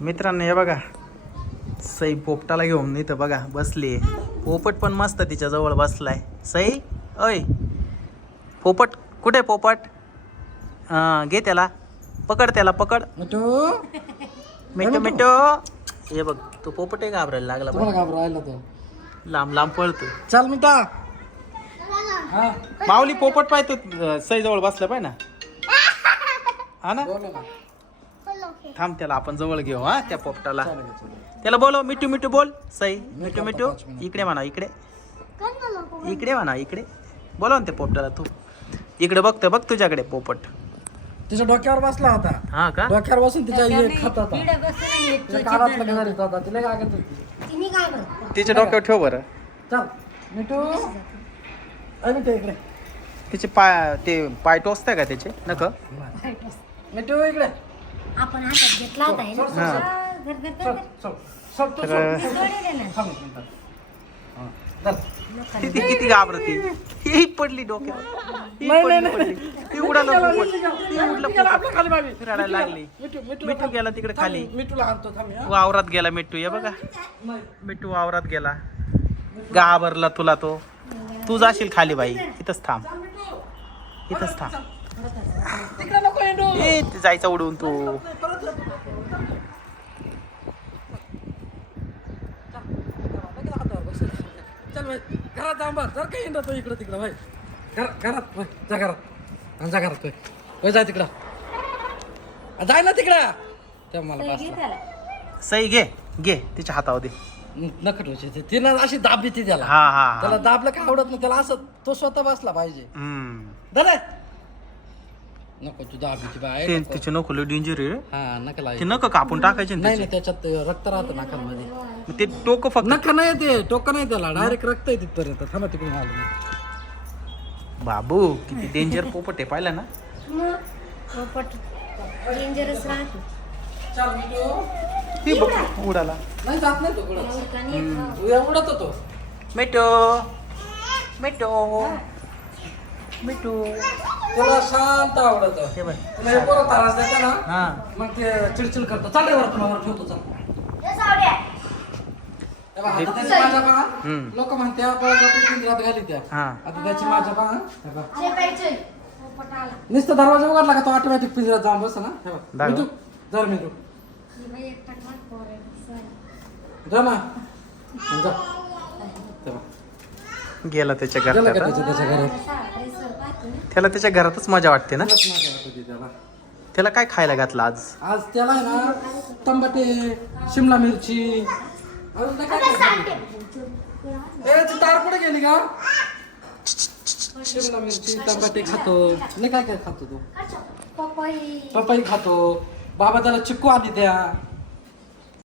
मित्रांनो हे बघा. सई पोपटाला घेऊन इथं बघा बसली पोपट पण मस्त तिच्या जवळ बसलाय. सई अय पोपट कुठे पोपट? हां घे त्याला. पकड त्याला पकड. मिठू. मिठू मिठू. हे बघ तो पोपट आहे घाबरायला लागला बघ. घाबरायला तो लांब लांब पळतो चल मिठा. हा. माऊली पोपट पाय तू सई जवळ बसला पाय ना. हा ना? बोला ना. थांब त्याला आपण जवळ घेऊ हा त्या पोपटाला. त्याला बोलव मिठू मिठू बोल. सई मिठू मिठू. इकडे म्हणा इकडे. इकडे म्हणा इकडे. बोलव ना त्या पोपटाला तू. इकडे बघतो बघ तुझ्याकडे पोपट. तिच्या डोक्यावर बसला होता. हा का? डोक्यावर बसून तिच्या खात होता. इकडे बसून आणि तिच्या कानातला घेणार येत होता तिला काय करत होती? तिने काय बरं तिच्या डोक्यावर ठेव बरं. चल मिठू. इकडे. तिचे पाय ते पाय टोचताय का त्याचे? नक मिठू इकडे. आपण हातात घेतला होता हे ना? हा. हा, धर, धर, धर, धर. तर- ना. हा, धर. किती किती घाबरते. ही पडली डोक्यावर. ही पडली, पडली. ती उडाला पोपट उडला पोपट लागली. मिठू गेला तिकडे खाली. आणतो थांब हा. वावरात गेला मिठू हे बघा. नाही. मिठू वावरात गेला. घाबरला तुला तो. तू जाशील खाली बाई. इथंच थांब. इथंच थांब. तिकडे नको येऊ. ए ते जायचा उडवून तू. चल भाई घरात जाऊन बस जर काही येणार तो इकडं तिकडं भाई घर घरात भाई जा घरात. जा घरात भाई होय जा तिकडं. जाय ना तिकडं. तेव्हा मला घे बसला. त्याला. सई घे. घे. तिच्या हातावर दे. नकट व्हायचे तिनं अशी दाब देते त्याला. हा हा हा. त्याला दाबलं का आवडत नाही त्याला असं तो स्वतः बसला पाहिजे. हम्म. दादा नको तू देते बाय ते तिचे नको लय डेंजर आहे. हा नका ते लावायचे. नका कापून टाकायचे ना नाही नाही त्याचे. त्याच्यात रक्त राहतं नाकांमध्ये. ते टोक फक्त नका नाही ते टोकं नाही त्याला. डायरेक्ट रक्त आहे तिथपर्यंत. थांबा तिकडून आलो बाबू किती डेंजर पोपट आहे पाहिला ना? मग पोपट डेंजरस राहतो चल मिठू ते बघ उडाला. नाही जात नाही तो कुठं. येत? उडत होतो. मिठू मिठू मिठू. त्याला शांत आवडत. बघ. तुला हे पोरं त्रास देते ना हा. मग ते चिडचिड करतो. चाल रे वर तुला वर ठेवतो चाल. तेव्हा आता त्याची माझ्या पहा. हम्म. लोक म्हणते पळत जातो पिंजऱ्यात घाली त्या. हा. आता त्याची माझ्या पहा हे. नुसतं दरवाजा उघडला का तो ऑटोमॅटिक पिंजऱ्यात जाऊन बस ना? हे बघ. दाखव. मिठू जर मिठू. ही. जा ना. जा. ते बघ. गेला त्याच्या गेलं घरात का आता. त्याच्या त्याच्या घरात असा ड्रेसवर पाहतो ना. त्याला त्याच्या घरातच मजा वाटते ना? मजा होती त्याला. त्याला काय खायला घातलं आज? आज त्याला आहे ना टमाटे शिमला मिरची. अजून काय काय खाल्लं? ए, ती तार कुठे गेली का शिमला मिरची टमाटे खातो. नाही काय काय खातो तू? पपई. पपई खातो. बाबा त्याला चिक्कू आली द्या.